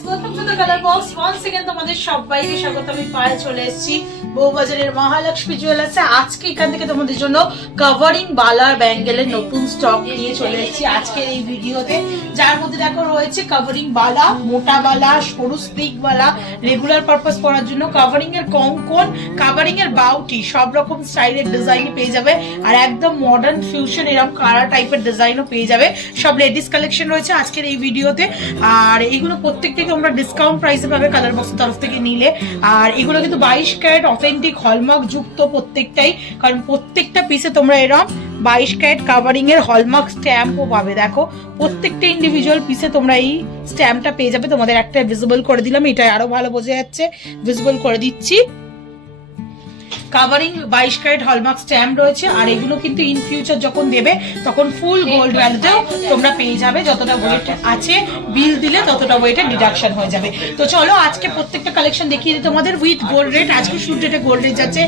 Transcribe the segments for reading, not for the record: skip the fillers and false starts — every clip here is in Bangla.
Guys, welcome to the Colour Box. Once again তোমাদের সবাইকে স্বাগত। আমি পায়ে চলে এসেছি বউবাজারের মহালক্ষ্মী জুয়েলার্সে। আজকে এখান থেকে তোমাদের জন্য কভারিং বালার ব্যাঙ্গেলের নতুন স্টক নিয়ে চলে এসেছি আজকের এই ভিডিওতে, যার মধ্যে দেখো রয়েছে কভারিং বালা, মোটা বালা, সরু স্টিক বালা, রেগুলার পারপাস পরার জন্য কভারিং এর কঙ্কন, কভারিং এর বাউটি, সব রকম স্টাইলের ডিজাইন পেয়ে যাবে। আর একদম মডার্ন ফিউশন এরকম কারা টাইপের ডিজাইনও পেয়ে যাবে। সব লেডিস কালেকশন রয়েছে আজকের এই ভিডিওতে। আর এইগুলো প্রত্যেকটাই তোমরা ডিসকাউন্ট প্রাইসে পাবে কালার বক্সের তরফ থেকে নিলে। আর এগুলো কিন্তু 22 ক্যারেট অথেন্টিক হলমার্ক যুক্ত প্রত্যেকটাই, কারণ প্রত্যেকটা পিসে তোমরা এরকম 22 ক্যারেট কাভারিং এর হলমার্ক স্ট্যাম্পও পাবে। দেখো প্রত্যেকটা ইন্ডিভিজুয়াল পিসে তোমরা এই স্ট্যাম্পটা পেয়ে যাবে। তোমাদের একটা ভিজিবল করে দিলাম, এটা আরো ভালো বোঝা যাচ্ছে, ভিজিবল করে দিচ্ছি। কাভারিং 22 ক্যারেট হলমার্ক স্ট্যাম্প রয়েছে। আর এগুলো কিন্তু ইন ফিউচার যখন দেবে তখন ফুল গোল্ড ভ্যালুতেও তোমরা পেয়ে যাবে। যতটা ওয়েট আছে বিল দিলে ততটা ওয়েটের ডিডাকশন হয়ে যাবে। তো চলো আজকে প্রত্যেকটা কালেকশন দেখিয়ে দিই তোমাদের উইথ গোল্ড রেট। আজকে শুট রেটে গোল্ড রেট যাচ্ছে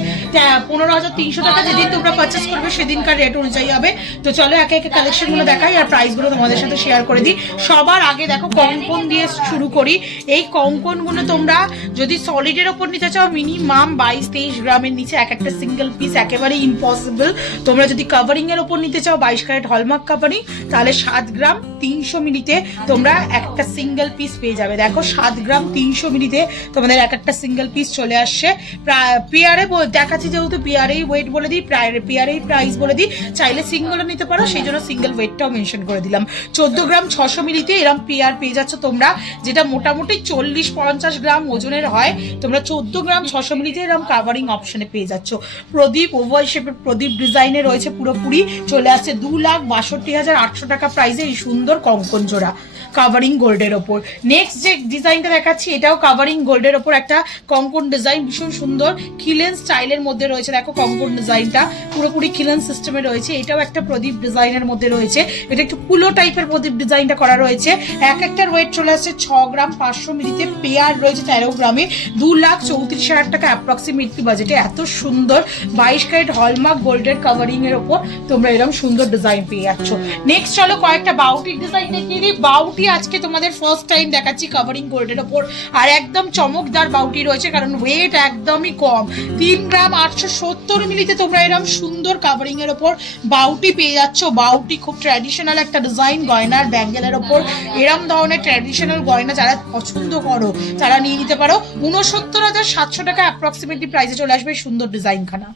15,300 টাকা। যেদিন তোমরা পারচেস করবে সেদিনকার রেট অনুযায়ী হবে। তো চলো একে একে কালেকশন গুলো দেখাই আর প্রাইস গুলো তোমাদের সাথে শেয়ার করে দিই। সবার আগে দেখো কঙ্কন দিয়ে শুরু করি। এই কঙ্কন গুলো তোমরা যদি সলিডের ওপর নিতে চাও মিনিমাম 22-23 গ্রামের নিচে এক একটা সিঙ্গেল পিস একেবারে ইম্পসিবল। তোমরা যদি কভারিং এর উপর নিতে চাও 22 ক্যারেট হলমার্ক কভারিং, তাহলে 7 গ্রাম 300 মিলিতে তোমরা একটা সিঙ্গেল পিস পেয়ে যাবে। দেখো 7 গ্রাম 300 মিলিতে তোমাদের এক একটা সিঙ্গেল পিস চলে আসছে। পিয়ারে দেখাচ্ছি যেহেতু পিয়ারেই ওয়েট বলে দিই, পিয়ারেই প্রাইস বলে দিই। চাইলে সিঙ্গেলও নিতে পারো, সেই জন্য সিঙ্গেল ওয়েটটাও মেনশন করে দিলাম। 14 গ্রাম 600 মিলিতে এরকম পিয়ার পেয়ে যাচ্ছ তোমরা, যেটা মোটামুটি 40-50 গ্রাম ওজনের হয়। তোমরা 14 গ্রাম 600 মিলিতে এরকম কাভারিং অপশনে পেয়ে যাচ্ছ। প্রদীপ ওভাল শেপের প্রদীপ ডিজাইনে রয়েছে, পুরোপুরি চলে আসছে 2,62,800 টাকা প্রাইসে এই সুন্দর কঙ্কন জোড়া কাভারিং গোল্ডের ওপর। নেক্সট যে ডিজাইনটা দেখাচ্ছি এটাও কাভারিং গোল্ডের ওপর একটা কঙ্কন ডিজাইন, ভীষণ সুন্দর খিলেন স্টাইলের মধ্যে রয়েছে। দেখো কঙ্কন ডিজাইনটা পুরোপুরি খিলেন সিস্টেমে রয়েছে। এটাও একটা প্রদীপ ডিজাইনের মধ্যে রয়েছে। এটা একটু পুলো টাইপের প্রদীপ ডিজাইনটা করা রয়েছে। এক একটার ওয়েট চলে আসছে 6 গ্রাম 500 মিলিতে। পেয়ার রয়েছে 13 গ্রামে, 2,34,000 টাকা অ্যাপ্রক্সিমেটলি বাজেটে। এত সুন্দর 22 ক্যারেট হলমার্ক গোল্ডের কাভারিং এর ওপর তোমরা এরকম সুন্দর ডিজাইন পেয়ে যাচ্ছ। নেক্সট চলো কয়েকটা বাউটির ডিজাইন দেখিয়ে দিই। বাউটি আজকে তোমাদের ফার্স্ট টাইম দেখাচ্ছি কাভারিং গোল্ডের ওপর। আর একদম চমকদার বাউটি রয়েছে, কারণ ওয়েট একদমই কম। 3 গ্রাম 870 মিলিতে তোমরা এরকম সুন্দর কাভারিং এর ওপর বাউটি পেয়ে যাচ্ছ। বাউটি খুব ট্র্যাডিশনাল একটা ডিজাইন, গয়নার ব্যাঙ্গেলের ওপর এরম ধরনের ট্র্যাডিশনাল গয়না যারা পছন্দ করো তারা নিয়ে নিতে পারো। 69,700 টাকা অ্যাপ্রক্সিমেটলি প্রাইসে চলে আসবে সুন্দর ডিজাইন খানা।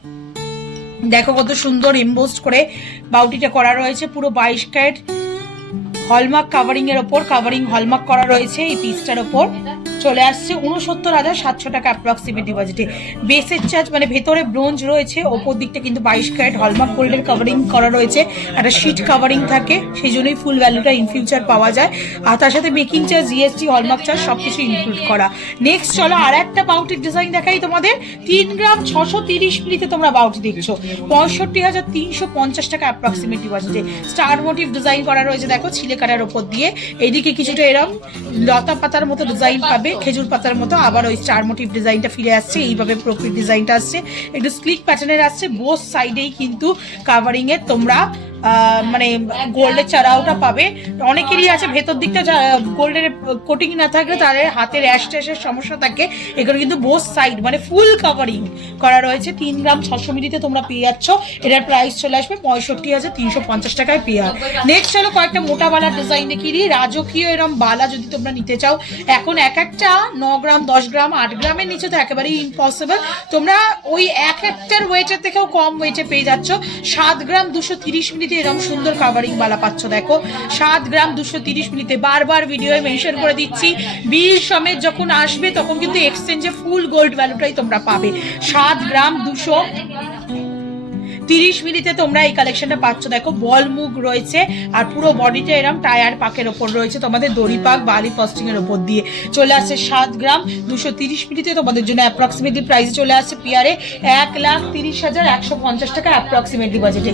দেখো কত সুন্দর এমবোসড করে বাউটিটা করা রয়েছে। পুরো 22 ক্যারেট হলমার্ক কাভারিং এর ওপর কাভারিং হলমার্ক করা রয়েছে। এই পিসটার ওপর চলে আসছে 69,700 টাকা অ্যাপ্রক্সিমেটলি বাজেটে। বেসের চার্জ মানে ভেতরে ব্রোঞ্জ রয়েছে, ওপর দিকটা কিন্তু 22 ক্যারেট হলমার্ক গোল্ডের কাভারিং করা রয়েছে। একটা শিট কাভারিং থাকে, সেই জন্যই ফুল ভ্যালুটা ইন ফিউচার পাওয়া যায়। আর তার সাথে making charge, GST, hallmark charge সবকিছু ইনক্লুড করা। নেক্সট চলো আর একটা বাউটির ডিজাইন দেখাই তোমাদের। 3 গ্রাম 630 মিলিতে তোমরা বাউটি দেখছো, 65,350 টাকা অ্যাপ্রক্সিমেটলি বাজেটে। স্টার মোটিভ ডিজাইন করা রয়েছে দেখো ছিলেকাটার ওপর দিয়ে। এইদিকে কিছুটা এরকম লতা পাতার মতো ডিজাইন পাবে, খেজুর পাতার মতো। আবার ওই স্টার মোটিভ ডিজাইনটা ফিরে আসছে, এইভাবে প্রকৃত ডিজাইনটা আসছে, একটু স্লিক প্যাটার্নের আসছে। বোথ সাইডেই কিন্তু কাভারিং এর তোমরা মানে গোল্ডের চারাওটা পাবে। অনেকেরই আছে ভেতর দিকটা গোল্ডের কোটিং না থাকলে তাদের হাতের অ্যাশ ট্যাশের সমস্যা থাকে। এগুলো কিন্তু বোথ সাইড মানে ফুল কাভারিং করা রয়েছে। 3 গ্রাম 600 মিলিতে তোমরা পেয়ে যাচ্ছ। এটার প্রাইস চলে আসবে 65,350 টাকায় পেয়ার। নেক্সট চলো কয়েকটা মোটা বালার ডিজাইন দেখিয়ে দিই। রাজকীয় এরম বালা যদি তোমরা নিতে চাও, এখন এক একটা 9 গ্রাম 10 গ্রাম 8 গ্রামের নিচে তো একেবারেই ইম্পসিবল। তোমরা ওই এক একটার ওয়েটের থেকেও কম ওয়েটে পেয়ে যাচ্ছ। 7 গ্রাম 230 মিলিতে এরকম সুন্দর কাভারিং বালা পাচ্ছ। দেখো 7 গ্রাম 230 মিলিতে। বারবার ভিডিওয়ে মেনশন করে দিচ্ছি, বিল সমেত যখন আসবে তখন কিন্তু এক্সচেঞ্জে ফুল গোল্ড ভ্যালুটাই তোমরা পাবে। 7 গ্রাম 230 মিলিতে তোমরা এই কালেকশনটা পাচ্ছ। দেখো বল মুগ রয়েছে আর পুরো বডিটা এরকম টায়ার পাকের ওপর রয়েছে তোমাদের দড়ি পাক বালি ফাস্টিং এর ওপর দিয়ে চলে আসছে। 7 গ্রাম 230 মিলিতে তোমাদের জন্য অ্যাপ্রক্সিমেটলি প্রাইসে চলে আসছে পিয়ারে 1,30,150 টাকা অ্যাপ্রক্সিমেটলি বাজেটে।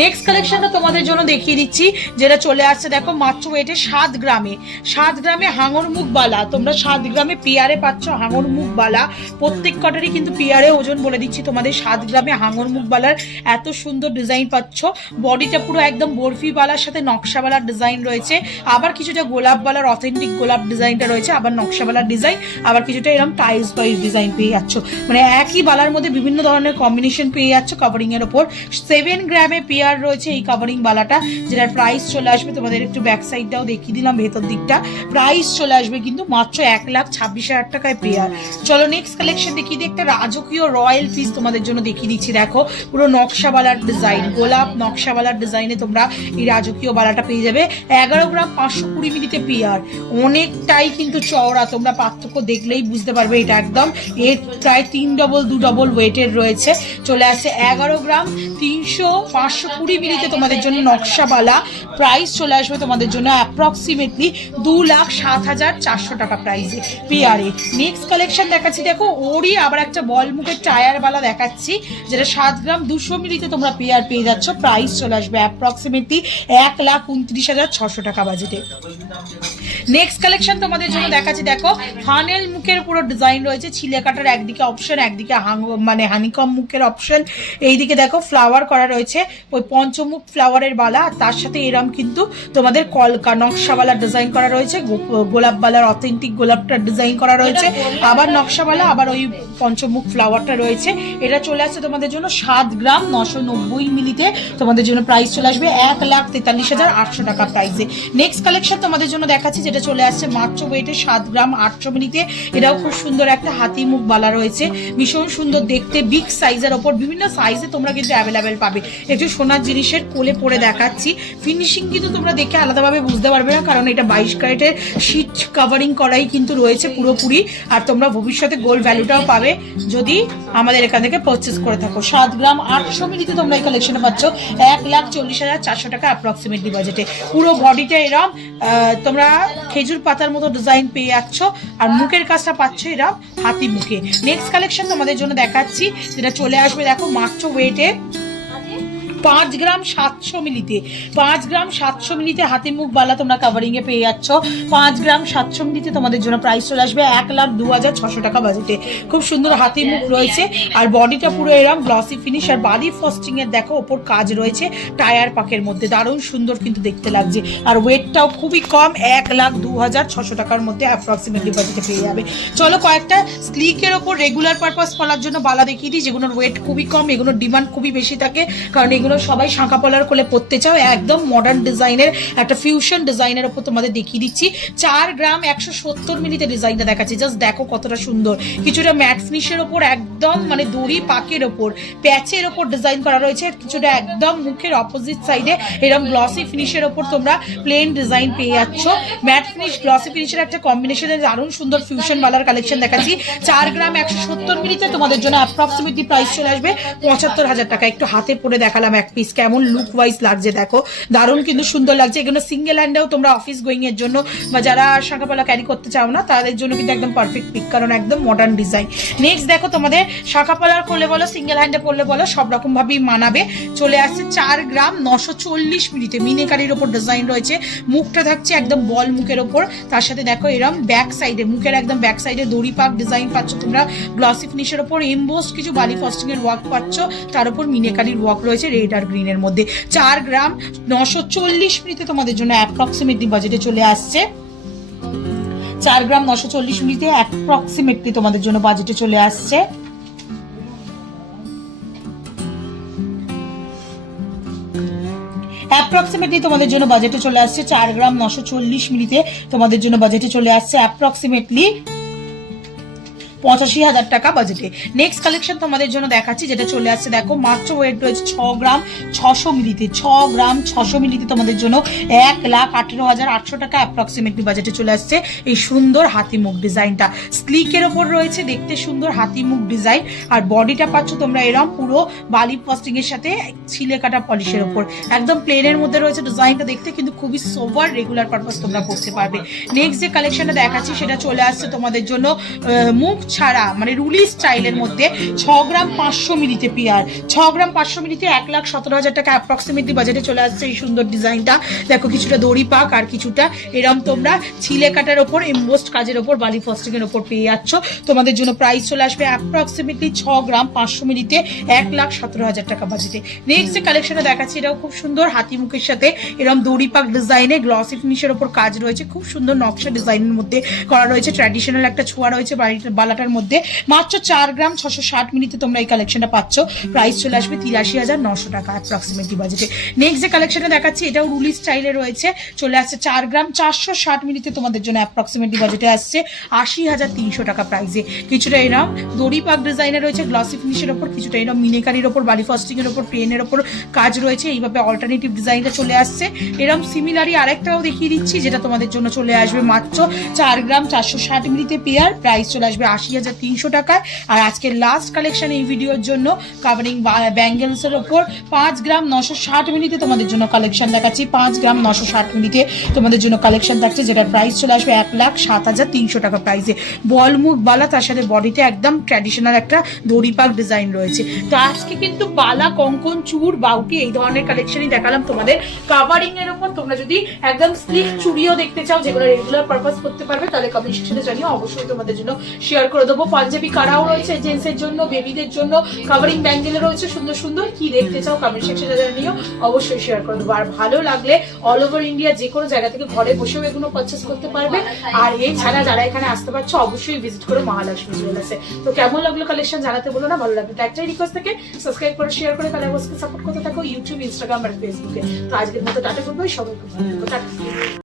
নেক্সট কালেকশনটা তোমাদের জন্য দেখিয়ে দিচ্ছি, যেটা চলে আসছে দেখো মাত্র ওয়েটে 7 গ্রামে। 7 গ্রামে হাঙর মুখ বালা, তোমরা 7 গ্রামে পিয়ারে পাচ্ছ হাঙর মুখ বালা। প্রত্যেক কটারই কিন্তু পিয়ারে ওজন বলে দিচ্ছি তোমাদের। 7 গ্রামে হাঙর মুখ বালার এত সুন্দর ডিজাইন পাচ্ছ। বডিটা পুরো একদম বরফি বালার সাথে নকশাওয়ালার ডিজাইন রয়েছে, আবার কিছুটা গোলাপ বালার অথেন্টিক গোলাপ ডিজাইনটা রয়েছে, আবার নকশাওয়ালার ডিজাইন, আবার কিছুটা এরকম টাইলস ওয়াইজ ডিজাইন পেয়ে যাচ্ছ। মানে একই বালার মধ্যে বিভিন্ন ধরনের কম্বিনেশন পেয়ে যাচ্ছ কাভারিং এর ওপর। 7 গ্রামে পিয়ার রয়েছে এই কাভারিং বালাটা, যেটার প্রাইস চলে আসবে তোমাদের, একটু ব্যাক সাইডটাও দেখিয়ে দিলাম ভেতর দিকটা, প্রাইস চলে আসবে কিন্তু মাত্র 1,26,000 টাকায় পেয়ার। চলো নেক্সট কালেকশন দেখিয়ে দিই, একটা রাজকীয় রয়্যাল পিস তোমাদের জন্য দেখিয়ে দিচ্ছি। দেখো পুরো নকশাওয়ালার ডিজাইন, গোলাপ নকশাওয়ালার ডিজাইনে তোমরা এই রাজকীয় বালাটা পেয়ে যাবে। 11 গ্রাম 520 মিলিতে পিয়ার, অনেকটাই কিন্তু চওড়া, তোমরা পার্থক্য দেখলেই বুঝতে পারবে। এটা একদম এর প্রায় 3 ডবল 2 ডবল ওয়েটের রয়েছে। চলে আসছে 11 গ্রাম 520 মিলিতে তোমাদের জন্য নকশাওয়ালা, প্রাইস চলে আসবে তোমাদের জন্য অ্যাপ্রক্সিমেটলি 2,07,400 টাকা প্রাইসে পেয়ারে। নেক্সট কালেকশন দেখাচ্ছি, দেখো ওরই আবার একটা বল মুখের টায়ার বালা দেখাচ্ছি, যেটা 7 গ্রাম 200 মিলিতে তোমরা পেয়ার পেয়ে যাচ্ছ। প্রাইস চলে আসবে অ্যাপ্রক্সিমেটলি 1,29,600 টাকা বাজেটে। নেক্সট কালেকশন তোমাদের জন্য দেখাচ্ছি, দেখো ফানেল মুখের পুরো ডিজাইন রয়েছে, ছিলে কাটার একদিকে অপশন, একদিকে মানে হানিকম মুখের অপশন, এইদিকে দেখো ফ্লাওয়ার করা রয়েছে, ওই পঞ্চমুখ ফ্লাওয়ারের বালা, আর তার সাথে এরম কিন্তু তোমাদের কলকা নকশাওয়ালা ডিজাইন করা রয়েছে, গোলাপ বালার অথেন্টিক গোলাপটার ডিজাইন করা রয়েছে, আবার নকশাওয়ালা, আবার ওই পঞ্চমুখ ফ্লাওয়ারটা রয়েছে। এটা চলে আসছে তোমাদের জন্য 7 গ্রাম 990 মিলিতে, তোমাদের জন্য প্রাইস চলে আসবে 1,43,800 টাকা প্রাইসে। নেক্সট কালেকশন তোমাদের জন্য দেখাচ্ছি, যেটা চলে আসছে মাত্র ওয়েটে 7 গ্রাম 800 মিলিতে। এটাও খুব সুন্দর একটা হাতি মুখ বালা রয়েছে, ভীষণ সুন্দর দেখতে, বিগ সাইজের ওপর, বিভিন্ন সাইজে তোমরা কিন্তু অ্যাভেলেবেল পাবে। একটু সোনার জিনিসের কোলে পরে দেখাচ্ছি, ফিনিশিং কিন্তু তোমরা দেখে আলাদাভাবে বুঝতে পারবে না, কারণ এটা 22 ক্যারেটের শীট কাভারিং করাই কিন্তু রয়েছে পুরোপুরি, আর তোমরা ভবিষ্যতে গোল্ড ভ্যালুটাও পাবে যদি আমাদের এখান থেকে পারচেস করে থাকো। 7 গ্রাম 800 মিলিতে তোমরা এই কালেকশনে পাচ্ছ 1,40,400 টাকা অ্যাপ্রক্সিমেটলি বাজেটে। পুরো বডিটা এরম তোমরা খেজুর পাতার মতো ডিজাইন পেয়ে যাচ্ছ, আর মুখের কাজটা পাচ্ছ এরম হাতি মুখে। নেক্সট কালেকশন তোমাদের জন্য দেখাচ্ছি, যেটা চলে আসবে দেখো মাত্র ওয়েটে 5 গ্রাম 700 মিলিতে। 5 গ্রাম 700 মিলিতে হাতি মুখ বালা তোমরা কাভারিং এ পেয়ে যাচ্ছ। 5 গ্রাম 700 মিলিতে তোমাদের জন্য প্রাইস চলে আসবে 1,02,600 টাকা বাজেটে। খুব সুন্দর হাতি মুখ রয়েছে, আর বডিটা পুরো এরকম গ্লসি ফিনিশ, আর বালি ফস্টিং এর দেখো ওপর কাজ রয়েছে টায়ার পাকের মধ্যে, দারুণ সুন্দর কিন্তু দেখতে লাগছে, আর ওয়েটটাও খুবই কম, 1,02,600 টাকার মধ্যে অ্যাপ্রক্সিমেটলি বাজেটে পেয়ে যাবে। চলো কয়েকটা স্লিকের ওপর রেগুলার পারপাস পলার জন্য বালা দেখিয়ে দিই, যেগুলোর ওয়েট খুবই কম, এগুলোর ডিমান্ড খুবই বেশি থাকে, কারণ এগুলো সবাই শাঁখা পলার কোলে পড়তে চাও। একদম মডার্ন ডিজাইনের একটা ফিউশন ডিজাইনের উপর তোমাদের দেখিয়ে দিচ্ছি। 4 গ্রাম 170 মিলিতে ডিজাইনটা দেখাচ্ছি, জাস্ট দেখো কতটা সুন্দর, কিছুটা ম্যাট ফিনিশের ওপর একদম মানে দড়ি পাকের ওপর প্যাচের ওপর ডিজাইন করা রয়েছে, কিছুটা একদম মুখের অপোজিট সাইডে এরকম গ্লসি ফিনিশের ওপর তোমরা প্লেন ডিজাইন পেয়ে যাচ্ছ। ম্যাট ফিনিশ গ্লসি ফিনিশের একটা কম্বিনেশনের দারুণ সুন্দর ফিউশন বালার কালেকশন দেখাচ্ছি। 4 গ্রাম 170 মিলিতে তোমাদের জন্য অ্যাপ্রক্সিমেটলি প্রাইস চলে আসবে 75,000 টাকা। একটু হাতে পরে দেখালাম এক পিস, কেমন লুক ওয়াইজ লাগছে দেখো, দারুণ কিন্তু সুন্দর লাগছে। এগুলো সিঙ্গেল হ্যান্ডেও তোমরা অফিস গোয়িং এর জন্য বা যারা শাঁখাপালা ক্যারি করতে চাও না তাদের জন্য কিন্তু একদম পারফেক্ট পিক, কারণ একদম মডার্ন ডিজাইন। নেক্সট দেখো তোমাদের শাঁখাপালার করলে বলো সিঙ্গেল হ্যান্ডে পড়লে বলো সব রকম ভাবেই মানাবে। চলে আসছে 4 গ্রাম 940 মিলিতে, মিনেকারির ওপর ডিজাইন রয়েছে, মুখটা থাকছে একদম বল মুখের ওপর, তার সাথে দেখো এরম ব্যাক সাইডে মুখের একদম ব্যাক সাইডে দড়ি পাক ডিজাইন পাচ্ছ তোমরা, গ্লসি ফিনিশের ওপর এমবোসড কিছু বালি ফস্টিং এর ওয়ার্ক পাচ্ছ, তার উপর মিনেকারির ওয়ার্ক রয়েছে রেড আর গ্রিনের মধ্যে। 4 গ্রাম 940 মিলিতে তোমাদের জন্য অ্যাপ্রক্সিমেটলি বাজেটে চলে আসছে। 4 গ্রাম 940 মিলিতে অ্যাপ্রক্সিমেটলি তোমাদের জন্য বাজেটে চলে আসছে অ্যাপ্রক্সিমেটলি তোমাদের জন্য বাজেটে চলে আসছে 4 গ্রাম 940 মিলিতে তোমাদের জন্য বাজেটে চলে আসছে অ্যাপ্রক্সিমেটলি 85,000 টাকা বাজেটে। নেক্সট কালেকশন তোমাদের জন্য দেখাচ্ছি, যেটা চলে আসছে দেখো মাত্র ওয়েট রয়েছে 6 গ্রাম 600 মিলিতে। 6 গ্রাম 600 মিলিতে তোমাদের জন্য 1,18,800 টাকা অ্যাপ্রক্সিমেটলি বাজেটে চলে আসছে এই সুন্দর হাতি মুখ ডিজাইনটা। স্লিকের ওপর রয়েছে দেখতে সুন্দর হাতি মুখ ডিজাইন, আর বডিটা পাচ্ছ তোমরা এরম পুরো বালি ফস্টিং এর সাথে ছিলে কাটা পলিশের ওপর, একদম প্লেনের মধ্যে রয়েছে ডিজাইনটা দেখতে কিন্তু খুবই সোভার, রেগুলার পারপাস তোমরা পড়তে পারবে। নেক্সট যে কালেকশনটা দেখাচ্ছি সেটা চলে আসছে তোমাদের জন্য মুখ ছাড়া মানে রুলি স্টাইলের মধ্যে 6 গ্রাম 500 মিলিতে পেয়ার, 6 গ্রাম 500 মিলিতে 1,17,000 টাকা অ্যাপ্রক্সিমেটলি বাজেটে চলে আসছে এই সুন্দর ডিজাইনটা। দেখো কিছুটা দড়ি পাক আর কিছুটা এরম তোমরা ছিলে কাটার ওপর এমবোস্ট কাজের ওপর বালি ফস্টিং এর ওপর পেয়ে যাচ্ছ। তোমাদের জন্য প্রাইস চলে আসবে অ্যাপ্রক্সিমেটলি 6 গ্রাম 500 মিলিতে 1,17,000 টাকা বাজেটে। নেক্সট যে কালেকশনটা দেখাচ্ছি এটাও খুব সুন্দর, হাতি মুখের সাথে এরকম দড়ি পাক ডিজাইনে গ্লসি ফিনিশের ওপর কাজ রয়েছে, খুব সুন্দর নকশা ডিজাইনের মধ্যে করা রয়েছে, ট্র্যাডিশনাল একটা ছোঁয়া রয়েছে বালাটার মধ্যে। মাত্র 4 গ্রাম 660 মিলিতে তোমরা এই কালেকশনটা পাচ্ছ। প্রাইস চলে আসবে 83,900 টাকা অ্যাপ্রক্সিমেটলি বাজেটে। নেক্সট যে কালেকশনটা দেখাচ্ছি এটাও রুলি স্টাইলে রয়েছে, চলে আসছে 4 গ্রাম 460 মিলিতে তোমাদের জন্য অ্যাপ্রক্সিমেটলি বাজেটে আসছে 80,300 টাকা প্রাইসে। কিছুটা এরকম দড়ি পাক ডিজাইনে রয়েছে গ্লসি ফিনিশের ওপর, কিছুটা এরকম মিনেকারির ওপর বালি ফস্টিং এর ওপর পেনের ওপর কাজ রয়েছে। এইভাবে অল্টারনেটিভ ডিজাইনটা চলে আসছে। এরকম সিমিলারই আরেকটাও দেখিয়ে দিচ্ছি যেটা তোমাদের জন্য চলে আসবে মাত্র 4 গ্রাম 460 মিলিতে পেয়ার, প্রাইস চলে আসবে 80,300 টাকায়। আর আজকের লাস্ট কালেকশন এই ভিডিওর জন্য কাভারিং ব্যাঙ্গেলস এর ওপর 5 গ্রাম 960 মিলিতে তোমাদের জন্য কালেকশন দেখাচ্ছি। 5 গ্রাম 960 মিলিতে তোমাদের জন্য কালেকশন থাকছে, যেটার প্রাইস চলে আসবে 1,07,300 টাকা প্রাইসে। বল মুখ বালা, তার সাথে বডিতে একদম ট্র্যাডিশনাল একটা দড়ি পাক ডিজাইন রয়েছে। তো আজকে কিন্তু বালা, কঙ্কন, চূড়, বাউটি এই ধরনের কালেকশনই দেখালাম তোমাদের। কাভারিং এর উপর তোমরা যদি একদম স্লিক চুড়িও দেখতে চাও যেগুলো রেগুলার পারপাস করতে পারবে তাহলে কমেন্ট সেকশনে জানিও, অবশ্যই তোমাদের জন্য শেয়ার করে দেবো। পাঞ্জাবি কারাও রয়েছে জেন্টসের জন্য, বেবিদের জন্য কাভারিং ব্যাঙ্গেল রয়েছে সুন্দর সুন্দর। কি দেখতে চাও কমেন্ট সেকশনে জানিও, অবশ্যই শেয়ার করে দেবো। আর ভালো লাগলে অল ওভার ইন্ডিয়া যে কোনো জায়গা থেকে ঘরে বসেও এগুলো পারচেস করতে পারবে। আর এছাড়া যারা এখানে আসতে পারছো অবশ্যই ভিজিট করো মহালক্ষ্মী জুয়েলার্সে। তো কেমন লাগলো কালেকশন জানাতে বলো না, ভালো লাগবে তো একটাই রিকোয়েস্ট থেকে সাবস্ক্রাইব করে শেয়ার করে কালাবসকে সাপোর্ট করতে থাকো ইউটিউব, ইনস্টাগ্রাম আর ফেসবুকে। তো আজকের মতো টাটা করবো, সবাই খুব ভালো থাকো, টাটা।